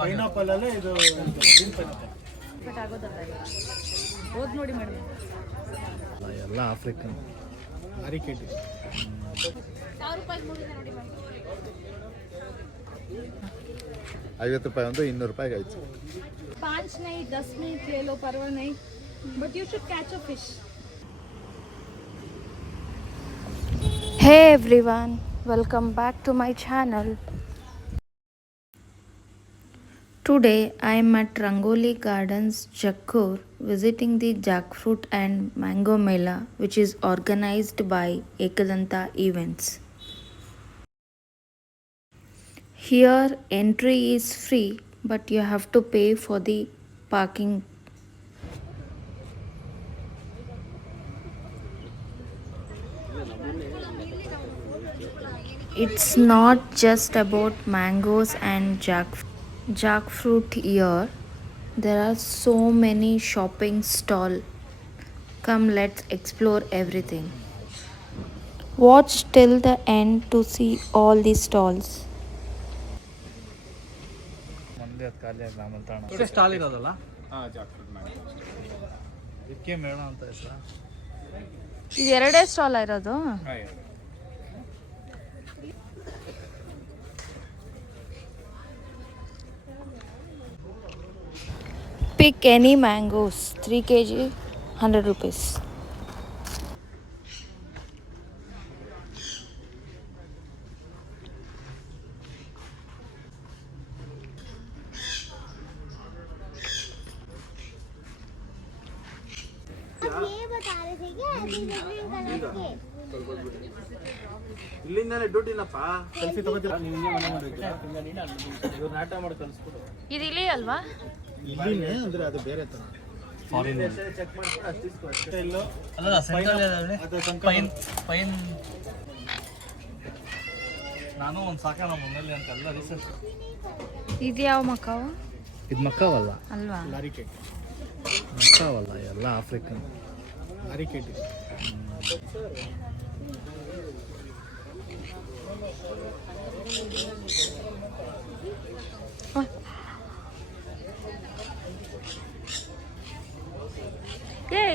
Pineapple ಅಲ್ಲೇ ಇದು green pineapple but ಆಗೋದಲ್ಲ ಓದ್ ನೋಡಿ ಮೇಡಮ್ ಎಲ್ಲ ಆಫ್ರಿಕನ್ ಅರಿಕೆಟಿ 1000 ರೂಪಾಯಿ ಮೂಡಿದೆ ನೋಡಿ ಮೇಡಮ್ 50 ರೂಪಾಯಿ ಒಂದು 200 ರೂಪಾಯಿಗೆ ಆಯ್ತು 5 नहीं 10 मिनट ले लो परवा नहीं but you should catch a fish Hey everyone, welcome back to my channel. Today I am at Rangoli Gardens, Jakkur, visiting the jackfruit and mango mela which is organized by Ekadanta Events. Here entry is free but you have to pay for the parking. It's not just about mangoes and jackfruit here. There are so many shopping stalls. Come, let's explore everything. Watch till the end to see all the stalls. Stall ಇರೋದಲ್ಲ ಇದಕ್ಕೆ ಮೇಳ ಅಂತ ಹೆಸರು. ಇದು ಎರಡೇ stall ಇರೋದು. Pick any mangoes, 3 kg, 100 rupees. ಇಲ್ಲಿಂದಾನೆ ಡ್ಯೂಟಿನಪ್ಪ selfie ತಗೋತೀರಾ ನೀವು ಹಿಂಗೆ ಮನೆ ಮಾಡಿದ್ದೀರಾ ಇವ್ರು ನಾಟ ಮಾಡಿ ಕಳಿಸ್ಬಿಡು. ಇದು ಇಲ್ಲಿ ಅಲ್ವಾ? ಇಲ್ಲಿನೇ ಅಂದ್ರೆ ಅದು ಬೇರೆ ತರ ಫಾರಿನ್ ಚೆಕ್ ಮಾಡ್ಕೊಂಡು ಅಷ್ಟಿಸ್ಕೊ ಅಷ್ಟೇ. ಇಲ್ಲೋ ಅಲ್ಲ ಸೆಂಟ್ರಲ್ ಅದು ಪೈನ್ ನಾನು ಒಂದು ಸಾಕಣ ಮುಂದಲ್ಲಿ ಅಂತ ಎಲ್ಲ ರಿಸರ್ಚ್. ಇದು ಯಾವ ಮಕಾವು? ಇದು ಮಕ್ಕವಲ್ಲ ಅಲ್ವಾ? ಲಾರಿಕೆಟ್ ಮಕ್ಕವಲ್ಲ, ಎಲ್ಲ ಆಫ್ರಿಕನ್ ಲಾರಿಕೆಟ್. Yay!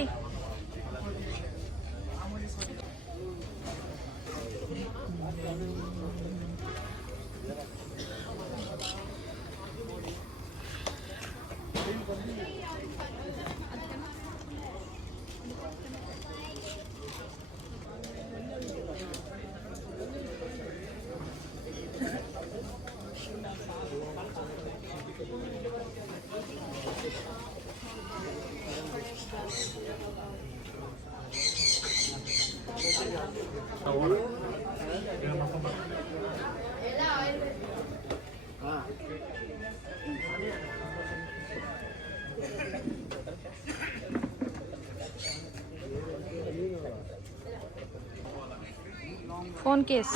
Phone case.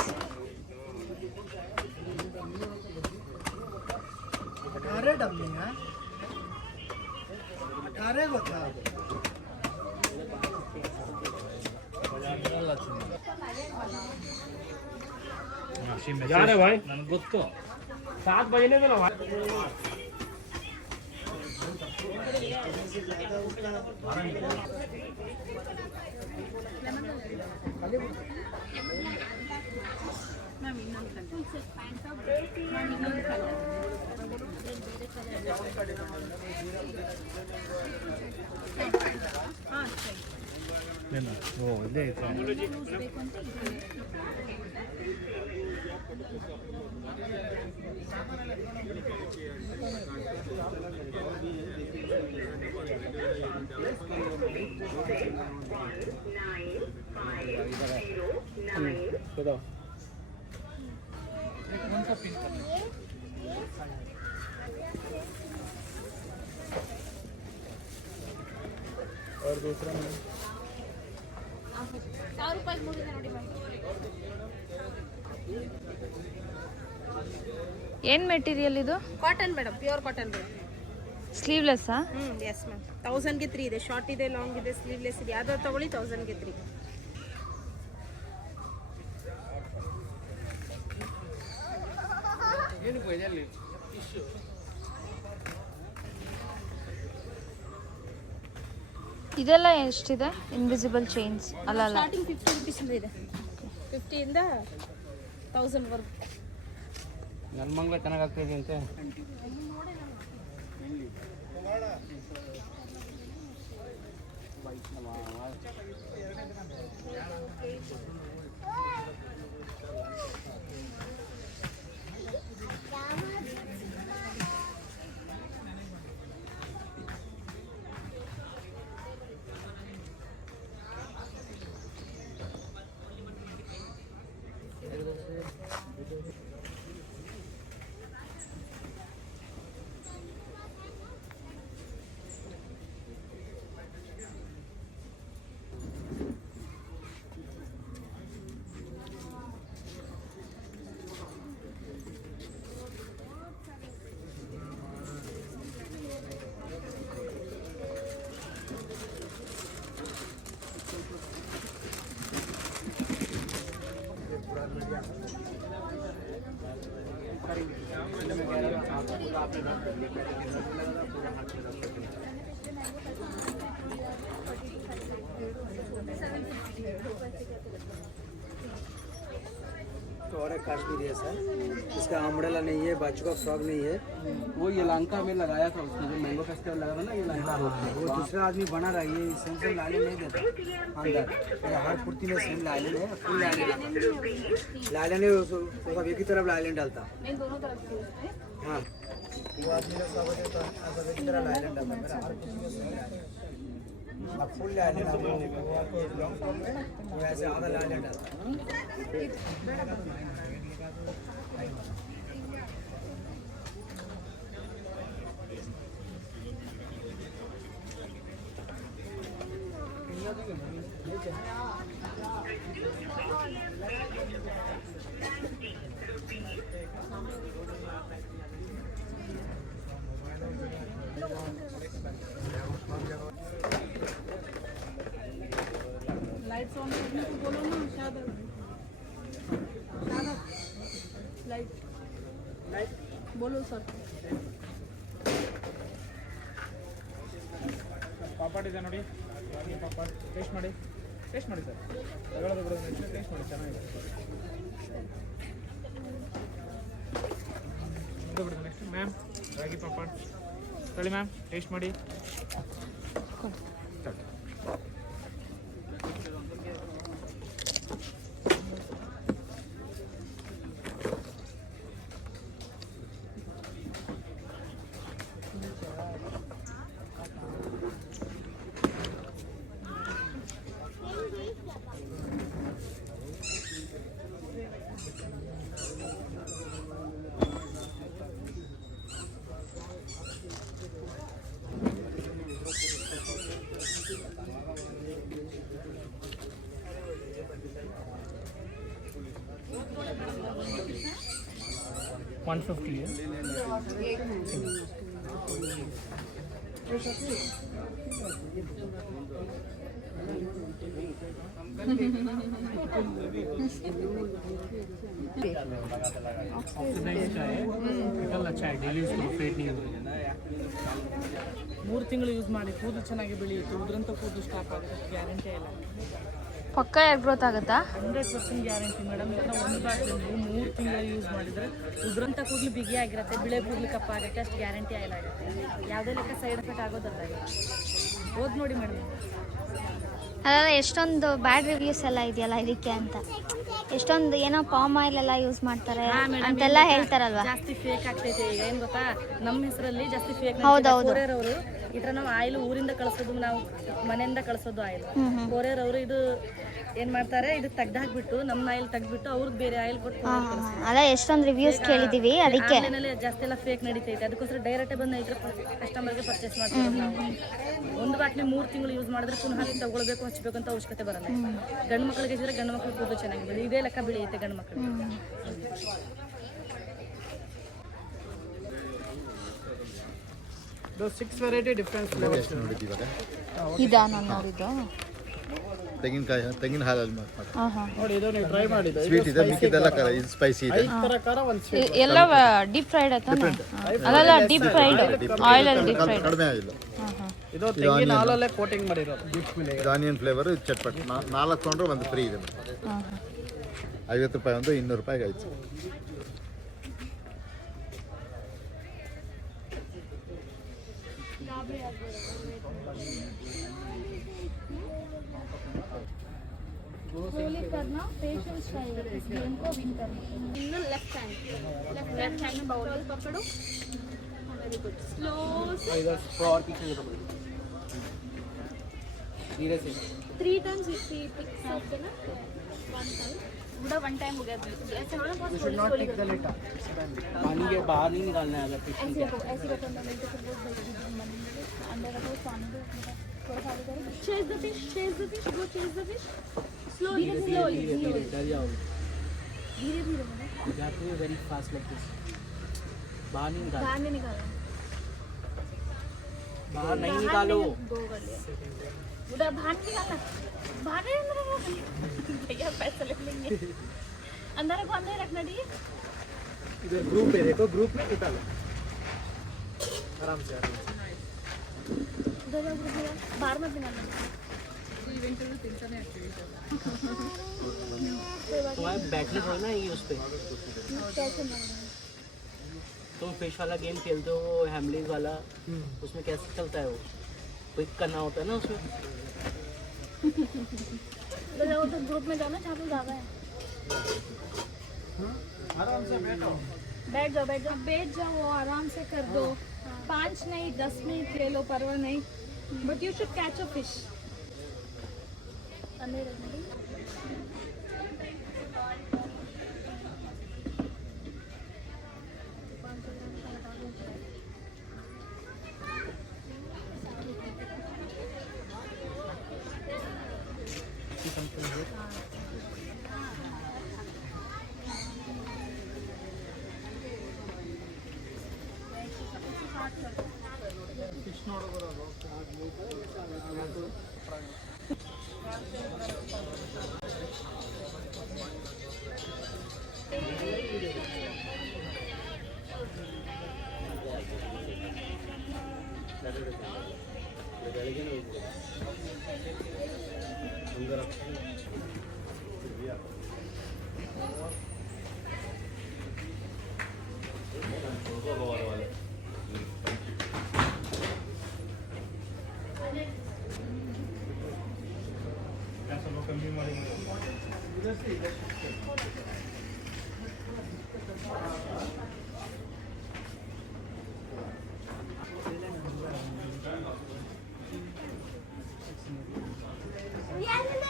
ಯಾರೇ ಭಾಯ್ ನನಗೆ ಗೊತ್ತು 7 ಬಜೆನೇ ಇಲ್ಲ ಓ ಇಲ್ಲೇ ಐತೆ. और दूसरा 1000 ರೂಪಾಯಿ ಮೂಡಿದೆ ನೋಡಿ ಮೇಡಮ್. ಏನು ಮೆಟೀರಿಯಲ್ ಇದು? Cotton madam, pure cotton madam. ಸ್ಲೀವ್ಲೆಸ್ಸಾ? Yes ma'am. 1000ಗೆ 3 ಇದೆ, ಶಾರ್ಟ್ ಇದೆ, ಲಾಂಗ್ ಇದೆ, ಸ್ಲೀವ್ಲೆಸ್ ಇದೆ. ಯಾವ್ದಾದ್ರು ತಗೊಳ್ಳಿ 1000ಗೆ 3. ಇದೆಲ್ಲ ಎಷ್ಟಿದೆ ಇನ್ವಿಸಿಬಲ್ ಚೈನ್ಸ್ ಅಲ್ಲ ಸ್ಟಾರ್ಟಿಂಗ್ 50 rupees ಇಂದ ಇದೆ. 50 ಇಂದ 1000 ವರೆಗೂ. ನನ್ನ ಮಂಗಳ ಚೆನ್ನಾಗಿ ಆಗ್ತಿದೆ ಅಂತೆ. तो और एक काश्मीरी है सर, इसका अम्ब्रेला नहीं है, बच्चों का फ्रॉक नहीं है। वो ये लंका में लगाया था उसने, जो मैंगो फेस्टिवल लगा था ना, ये लंका वो दूसरा आदमी बना रहा है, ये सेम सेम लाइलें नहीं देता अंदर। ये हर कुर्ती में सेम लाइलें है, फुल लाइलें लाइलें नहीं, उसका एक ही तरफ लाइलें डालता। हाँ वो आदमी लोग सब होते तो एक ही तरह लाइलें डालता, मेरा हर कुर्ती में सेम लाइलें, अब फुल लाइलें डालता, वो ऐसे आधा लाइलें डालता। लाइट्स ऑन करने को बोलो ना, शायद लाइट बोलो सर. ಪಾಪಡ್ ಇದೆ ನೋಡಿ, ರಾಗಿ ಪಾಪಡ್ ಟೇಸ್ಟ್ ಮಾಡಿ ಸರ್, ತಗೊಳ್ಳೋದು ಬಿಡೋದು ಟೇಸ್ಟ್ ಮಾಡಿ, ಚೆನ್ನಾಗಿದೆ. ಬಿಡೋದು ನೆಕ್ಸ್ಟ್ ಮ್ಯಾಮ್ ರಾಗಿ ಪಾಪಡ್ ತಗೊಳ್ಳಿ ಮ್ಯಾಮ್, ಟೇಸ್ಟ್ ಮಾಡಿ. $150 है. अच्छा है, डेली उसको फेट नहीं होगा. 3 ತಿಂಗಳು ಯೂಸ್ ಮಾಡಿ ಕೂದಲು ಚೆನ್ನಾಗಿ ಬೆಳೆಯುತ್ತೆ, ಉದ್ರಂತ ಕೂದಲು ಸ್ಟಾಪ್ ಆಗುತ್ತೆ, ಗ್ಯಾರಂಟಿ ಇಲ್ಲ. ಪಕ್ಕ ಏರ್ ಗ್ರೋತ್ ಆಗುತ್ತಾ? 100% ಗ್ಯಾರಂಟಿ ಮೇಡಮ್. ಇದನ್ನ ಒಂದು ಬಾಟಲ್ 3 ತಿಂಗಳು ಯೂಸ್ ಮಾಡಿದರೆ ಉದ್ರಂತ ಕೂದಲು ಬಿಗಿಯಾಗಿರುತ್ತೆ, ಬಿಳೆ ಕೂದಲು ಕಪ್ಪಾಗುತ್ತೆ, ಅಷ್ಟು ಗ್ಯಾರಂಟಿ ಆಯಿಲ್ ಆಗುತ್ತೆ. ಯಾವುದೇ ಲೆಕ್ಕ ಸೈಡ್ ಎಫೆಕ್ಟ್ ಆಗೋದಲ್ಲ. ಓದ್ ನೋಡಿ ಮೇಡಮ್. ಅಲ್ಲ, ಎಷ್ಟೊಂದು ಬ್ಯಾಡ್ ರಿವ್ಯೂಸ್ ಎಲ್ಲ ಇದೆಯಲ್ಲ ಇದಕ್ಕೆ ಅಂತ, ಎಷ್ಟೊಂದು ಏನೋ ಪಾಮ್ ಆಯಿಲ್ ಎಲ್ಲ ಯೂಸ್ ಮಾಡ್ತಾರೆ ಅಂತೆಲ್ಲ ಹೇಳ್ತಾರಲ್ವಾ. ಜಾಸ್ತಿ ಫೇಕ್ ಆಗ್ತೈತೆ ಈಗ. ಏನು ಗೊತ್ತಾ, ನಮ್ಮ ಹೆಸರಲ್ಲಿ ಜಾಸ್ತಿ ಫೇಕ್. ಹೌದೌದು. ಕೋರಿಯರವರು ಈ ಥರ ನಾವು ಆಯಿಲ್ ಊರಿಂದ ಕಳಿಸೋದು, ನಾವು ಮನೆಯಿಂದ ಕಳಿಸೋದು ಆಯಿಲ್. ಕೋರಿಯರವರು ಇದು ಏನು ಮಾಡ್ತಾರೆ, ಇದು ತೆಗ್ದಾಕ್ಬಿಟ್ಟು ನಮ್ಮ ಆಯಿಲ್ ತೆಗ್ದ್ಬಿಟ್ಟು ಅವ್ರಿಗೆ ಬೇರೆ ಆಯಿಲ್ ಕೊಟ್ಟು ಅಲ್ಲ, ಎಷ್ಟೊಂದು ರಿವ್ಯೂಸ್ ಕೇಳಿದ್ದೀವಿ ಅದಕ್ಕೆ. ಆನ್ಲೈನಲ್ಲಿ ಜಾಸ್ತಿ ಎಲ್ಲ ಫೇಕ್ ನಡೀತೈತೆ, ಅದಕ್ಕೋಸ್ಕರ ಡೈರೆಕ್ಟೇ ಬಂದು ಕಸ್ಟಮರ್ಗೆ ಪರ್ಚೇಸ್ ಮಾಡ್ತೀವಿ ನಾವು. ಒಂದು ಬಾಟ್ಲಿ 3 ತಿಂಗಳು ಯೂಸ್ ಮಾಡಿದ್ರೆ ಪುನಃ ತಗೊಳ್ಬೇಕು, ಹಚ್ಚಬೇಕು ಅಂತ ಅವಶ್ಯಕತೆ ಬರಲ್ಲ. ಗಂಡು ಮಕ್ಕಳಿಗೆ ಹಚ್ಚಿದ್ರೆ ಗಂಡು ಮಕ್ಕಳು ಕೂದಲು ಚೆನ್ನಾಗಿ ಬೆಳಿ, ಇದೇ ಲೆಕ್ಕ ಬೆಳೆಯುತ್ತೆ ಗಂಡು ಮಕ್ಕಳು. The 6 variety different flavors. ನೋಡಿದ್ದೀವಿ ಇವಾಗ. ಇದಾ ನಾನು ನೋಡಿದ್ದು. ತೆಂಗಿನ ಹಾಲಲ್ಲಿ ಮಾಡ್ತಾರೆ. ಹಾಂ ಹಾಂ ನೋಡಿ ಇದು ನೀವು ಟ್ರೈ ಮಾಡಿದ್ದು ಸ್ವೀಟ್ ಇದೆ, ಮಿಕ್ಕಿದೆಲ್ಲ ಇದು ಸ್ಪೈಸಿ ಇದೆ. ಥರ ಖಾರ ಒಂದು ಸ್ವೀಟ್ ಎಲ್ಲ ಡೀಪ್ ಫ್ರೈಡ್ ಆಯ್ತಾ? ಅಲ್ಲ ಡೀಪ್ ಫ್ರೈಡ್ ಆಯಿಲಲ್ಲಿ ಡೀಪ್ ಫ್ರೈಡ್. ಕಡಿಮೆ ಆಗಿಲ್ಲ. ಹಾಂ ಹಾಂ. ಇದು ತೆಂಗಿನ ಹಾಲಲ್ಲೇ ಕೋಟಿಂಗ್ ಮಾಡಿರೋದು. ಇದು ಆನಿಯನ್ ಫ್ಲೇವರ್, ಇದು ಚಟ್ಪಟ್. 4 ತೊಗೊಂಡ್ರೆ ಒಂದು ಫ್ರೀ ಇದೆ ಮೇಡಮ್. ಹಾಂ ಹಾಂ. 50 ರೂಪಾಯಿ ಒಂದು 200 ರೂಪಾಯಿಗೆ ಆಯ್ತು. slowly करना, patience चाहिए इस गेम को विन करने के लिए. ಇನ್ನು ಲೆಫ್ಟ್ ಹ್ಯಾಂಡ್ ಬೌಲ್ ಪಕಡು. Very good. ಸ್ಲೋ इधर थोड़ा और पीछे से पकड़ो, धीरे से. 3 times if he picks up ना 1 time. बड़ा 1 time हो गया. ऐसे होना बहुत slowly करना. पानी के बाहर नहीं निकालना है अगर फिश ऐसे रखो अंदर नहीं तो फिर बहुत जल्दी अंदर रखो, पानी दो थोड़ा खाली करो. Chase the fish, go chase the fish. Slowly. डर जाओगे. धीरे मतलब जाते हुए वेरी फास्ट लाइक दिस. बाहर नहीं निकालो, बाहर नहीं निकालना. बाहर नहीं निकालो. दो कर लिया. उधर बाहर निकालना. बाहर नहीं अंदर भैया पैसे ले लेंगे. अंदर रखो, अंदर रखना ठीक है. इधर ग्रुप है, देखो ग्रुप में निकालो आराम से. उधर बाहर मत निकालना. तुम्हारे बैटरी हो ना ये उस पे. कैसे मारना? तुम फिश वाला गेम खेलते हो, हैमलिंग वाला, उसमें कैसे चलता है वो? क्विक करना होता है ना उसमें. तो ग्रुप में जाना जहाँ पे ज़्यादा है. आराम से बैठो. बैठ जाओ आराम से कर दो. 5 नहीं 10 मिनट ले लो, परवाह नहीं. But you should catch a fish. अंदर रखना.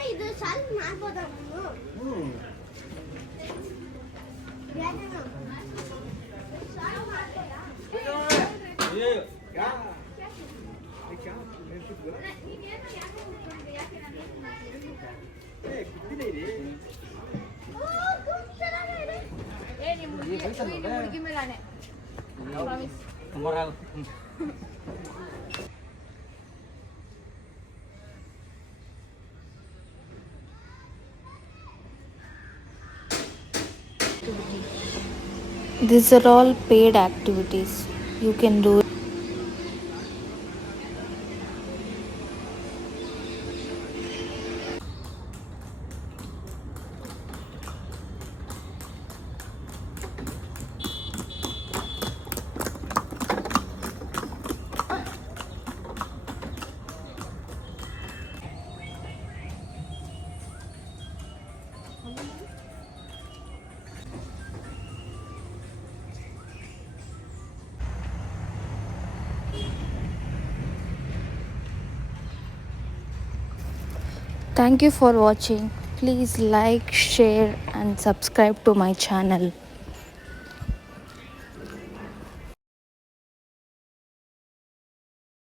ಇದು ಸಾಲ್ವ್ ಮಾಡ್ಬೋದಾ? ಹುಡುಗಿ ಮೇಲೆ ಆನೆ. तुम्हारा These are all paid activities. You can do it. Thank you for watching. Please like, share and subscribe to my channel.